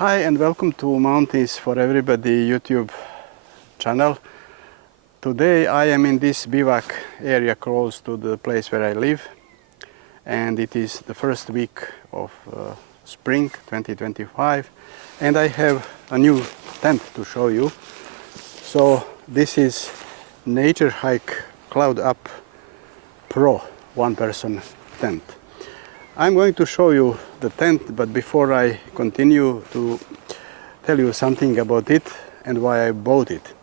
Hi and welcome to Mountains for Everybody YouTube channel. Today I am in this bivouac area close to the place where I live, and it is the first week of spring 2025, and I have a new tent to show you. So this is Naturehike Cloud Up Pro one-person tent. I'm going to show you the tent, but before I continue to tell you something about it and why I bought it.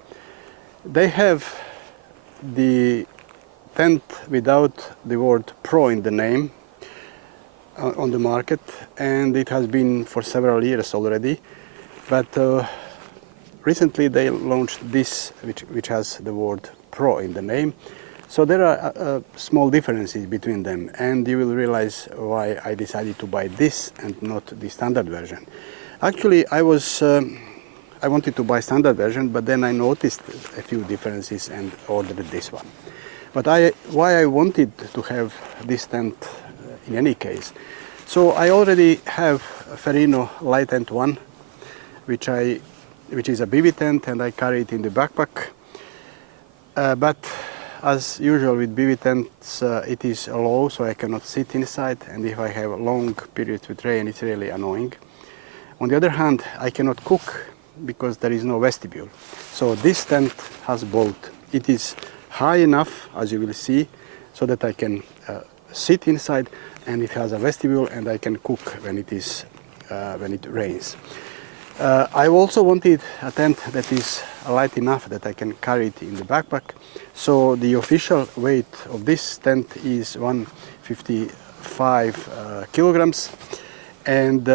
They have the tent without the word Pro in the name on the market, and it has been for several years already, but recently they launched this which has the word Pro in the name. So there are small differences between them, and you will realize why I decided to buy this and not the standard version. Actually, I wanted to buy standard version, but then I noticed a few differences and ordered this one. But why I wanted to have this tent in any case. So I already have a Ferrino Lightent one, which is a bivy tent, and I carry it in the backpack. But as usual with bivy tents, it is low, so I cannot sit inside, and if I have long periods with rain, it's really annoying. On the other hand, I cannot cook because there is no vestibule. So this tent has both. It is high enough, as you will see, so that I can sit inside, and it has a vestibule, and I can cook when it rains. I also wanted a tent that is light enough that I can carry it in the backpack. So the official weight of this tent is 155 kilograms, and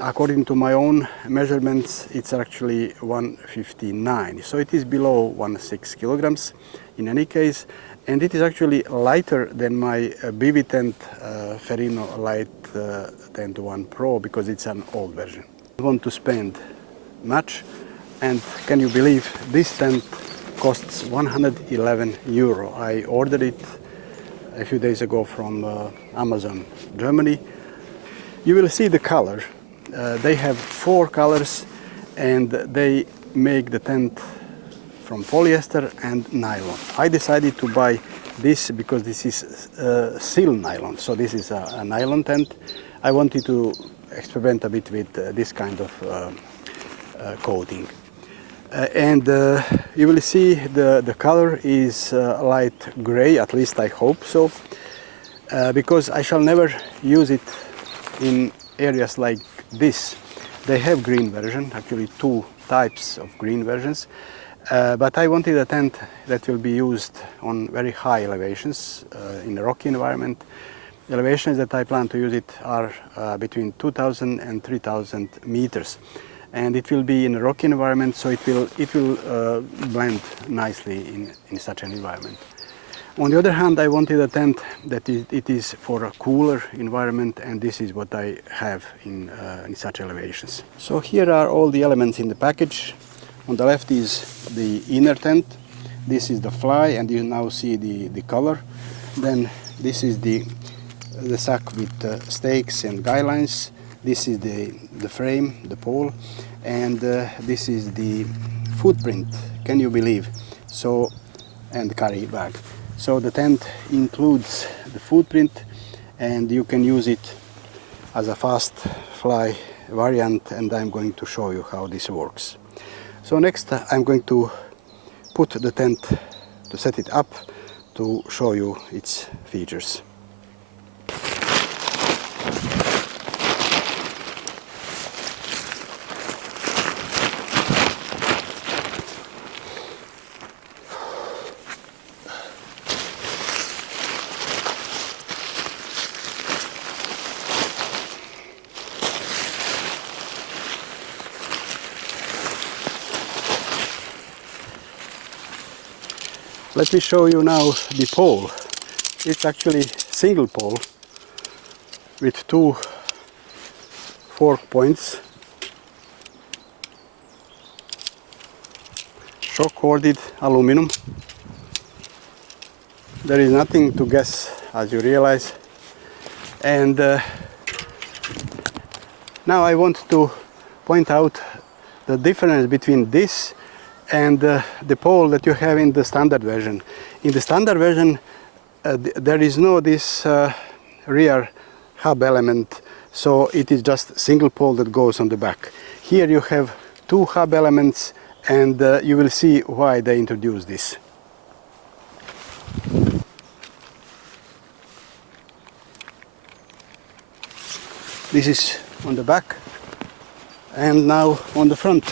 according to my own measurements, it's actually 159. So it is below 16 kilograms in any case, and it is actually lighter than my bivy tent Ferrino Lightent 1 Pro, because it's an old version. I want to spend much, and can you believe this tent costs 111 euro. I ordered it a few days ago from Amazon Germany. You will see the color. They have 4 colors, and they make the tent from polyester and nylon. I decided to buy this because this is seal nylon, so this is a nylon tent. I wanted to experiment a bit with this kind of coating. And you will see the color is light gray, at least I hope so, because I shall never use it in areas like this. They have green version, actually 2 types of green versions, but I wanted a tent that will be used on very high elevations in a rocky environment. The elevations that I plan to use it are between 2,000 and 3,000 meters, and it will be in a rocky environment, so it will blend nicely in such an environment. On the other hand, I wanted a tent that it is for a cooler environment, and this is what I have in such elevations. So here are all the elements in the package. On the left is the inner tent. This is the fly, and you now see the color. Then this is the sack with stakes and guy lines. This is the frame, the pole, and this is the footprint. Can you believe? So, and carry bag. So the tent includes the footprint, and you can use it as a fast fly variant, and I'm going to show you how this works. So next I'm going to put the tent to set it up to show you its features. Let me show you now the pole. It's actually single pole with 2 fork points, shock corded aluminum. There is nothing to guess, as you realize, and now I want to point out the difference between this and the pole that you have in the standard version. In the standard version, there is no this rear hub element, so it is just single pole that goes on the back. Here you have two hub elements, and you will see why they introduced this. This is on the back, and now on the front.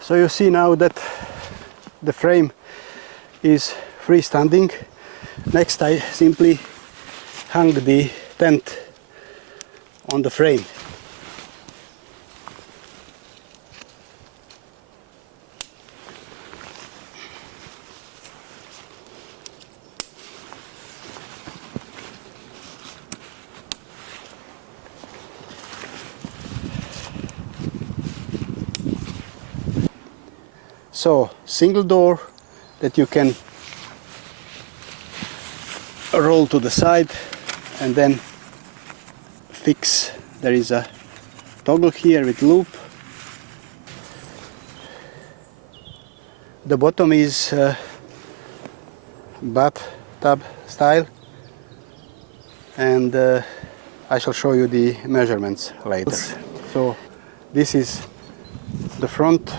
So you see now that the frame is freestanding. Next, I simply hung the tent on the frame. So, single door that you can roll to the side and then fix. There is a toggle here with loop. The bottom is bathtub style, and I shall show you the measurements later. So this is the front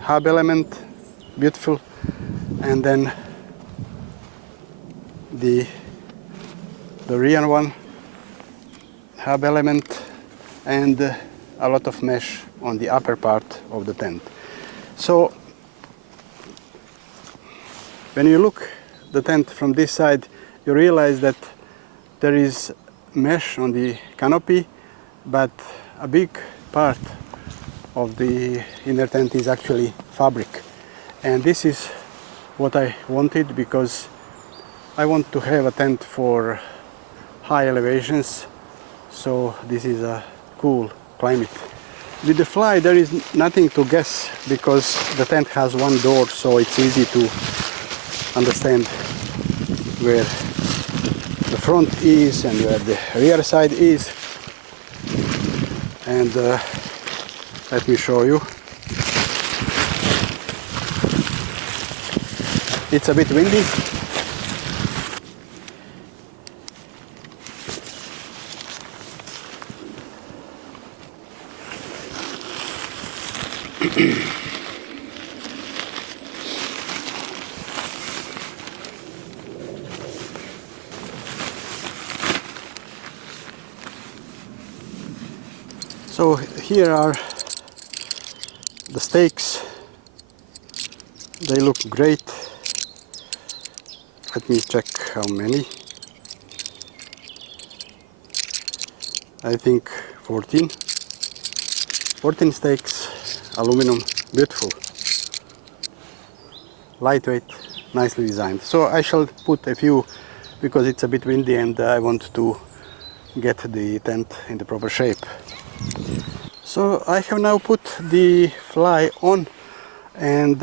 hub element, beautiful, and then the rear one, hub element, and a lot of mesh on the upper part of the tent. So when you look the tent from this side, you realize that there is mesh on the canopy, but a big part of the inner tent is actually fabric. And this is what I wanted, because I want to have a tent for high elevations, so this is a cool climate. With the Fly there is nothing to guess, because the tent has one door, so it's easy to understand where the front is and where the rear side is. And let me show you. It's a bit windy. So here are the stakes. They look great. Let me check how many. I think 14. 14 stakes, aluminum, beautiful. Lightweight, nicely designed. So I shall put a few, because it's a bit windy and I want to get the tent in the proper shape. So I have now put the Fly on and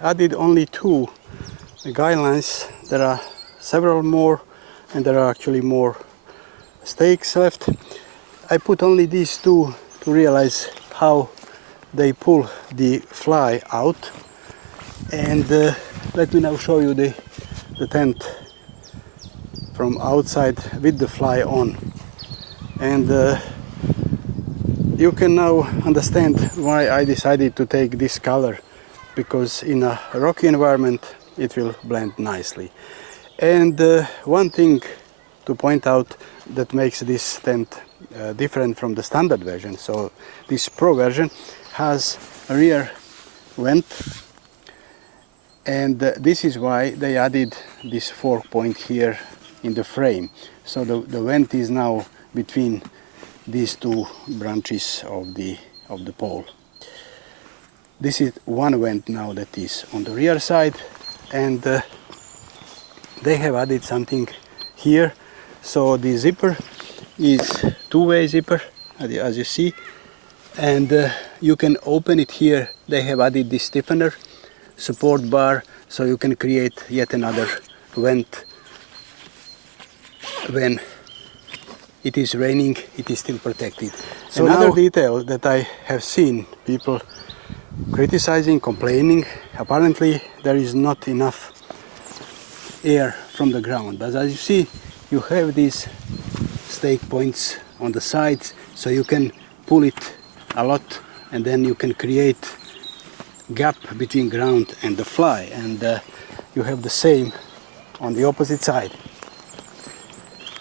added only two guidelines. There are several more, and there are actually more stakes left. I put only these two to realize how they pull the Fly out. And let me now show you the tent from outside with the Fly on. And you can now understand why I decided to take this color, because in a rocky environment it will blend nicely. And one thing to point out that makes this tent different from the standard version. So this Pro version has a rear vent, and this is why they added this 4-point here in the frame. So the vent is now between these two branches of the pole. This is one vent now that is on the rear side, and they have added something here So the zipper is two-way zipper, as you see, and you can open it here. They have added this stiffener support bar, so you can create yet another vent. When it is raining, it is still protected. So another detail that I have seen people criticizing, complaining, apparently there is not enough air from the ground. But as you see, you have these stake points on the sides, so you can pull it a lot, and then you can create gap between ground and the fly, and you have the same on the opposite side,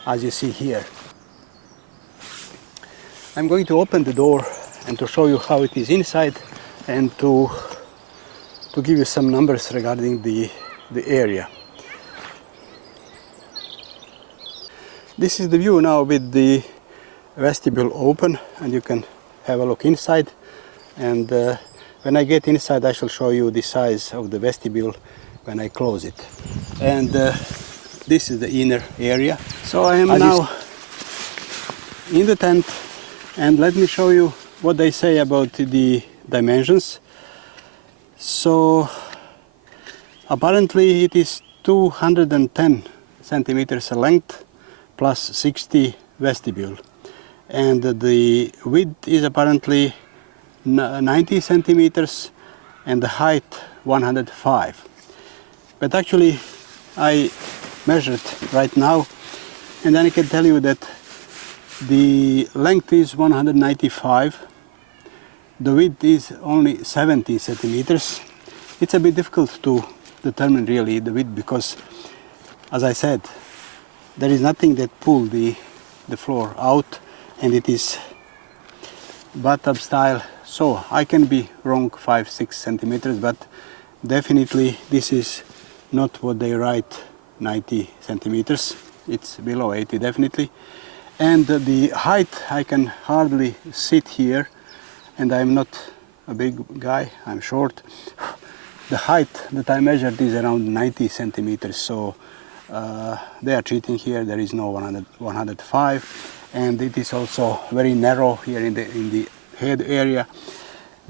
as you see here. I'm going to open the door and to show you how it is inside, and to give you some numbers regarding the area. This is the view now with the vestibule open, and you can have a look inside, and when I get inside I shall show you the size of the vestibule when I close it. And this is the inner area. So I am now in the tent, and let me show you what they say about the dimensions. So apparently it is 210 centimeters length plus 60 vestibule, and the width is apparently 90 centimeters and the height 105. But actually I measured right now, and then I can tell you that the length is 195, the width is only 70 centimeters. It's a bit difficult to determine really the width, because as I said, there is nothing that pulls the floor out, and it is bathtub style, so I can be wrong 5-6 centimeters, but definitely this is not what they write, 90 centimeters. It's below 80 definitely. And the height, I can hardly sit here, and I'm not a big guy, I'm short. The height that I measured is around 90 centimeters, so they are cheating here. There is no 105, and it is also very narrow here in the head area.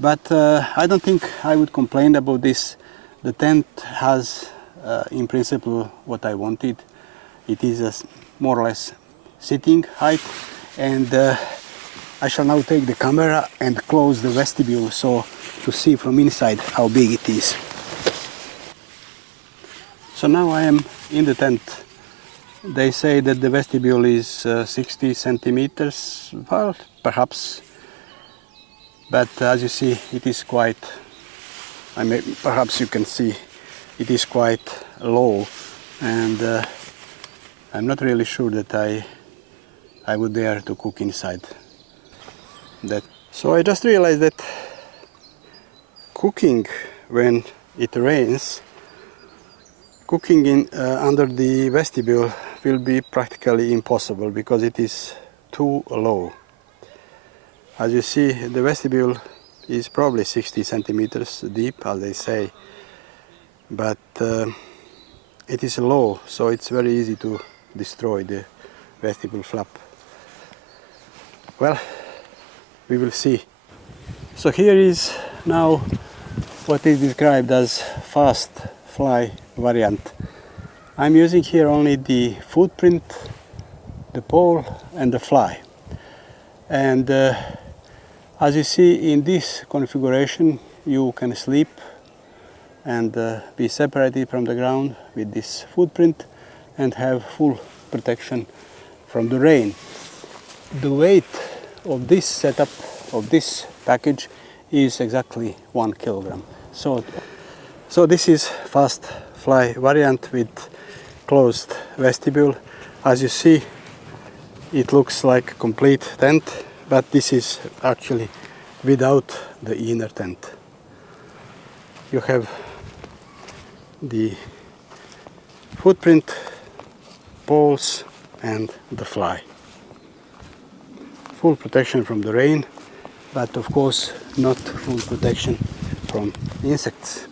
But I don't think I would complain about this. The tent has in principle what I wanted. It is a more or less sitting height, and I shall now take the camera and close the vestibule, so to see from inside how big it is. So now I am in the tent. They say that the vestibule is 60 centimeters, well, perhaps, but as you see, it is quite, perhaps you can see, it is quite low, and I'm not really sure that I would dare to cook inside that. So I just realized that cooking when it rains, cooking in under the vestibule will be practically impossible, because it is too low. As you see, the vestibule is probably 60 centimeters deep, as they say, but it is low, so it's very easy to destroy the vestibule flap. Well, we will see. So here is now what is described as fast fly variant. I'm using here only the footprint, the pole and the fly. And as you see, in this configuration you can sleep and be separated from the ground with this footprint and have full protection from the rain. The weight of this setup, of this package, is exactly 1 kilogram. So this is fast fly variant with closed vestibule. As you see, it looks like a complete tent, but this is actually without the inner tent. You have the footprint, poles and the fly. Full protection from the rain, but of course not full protection from insects.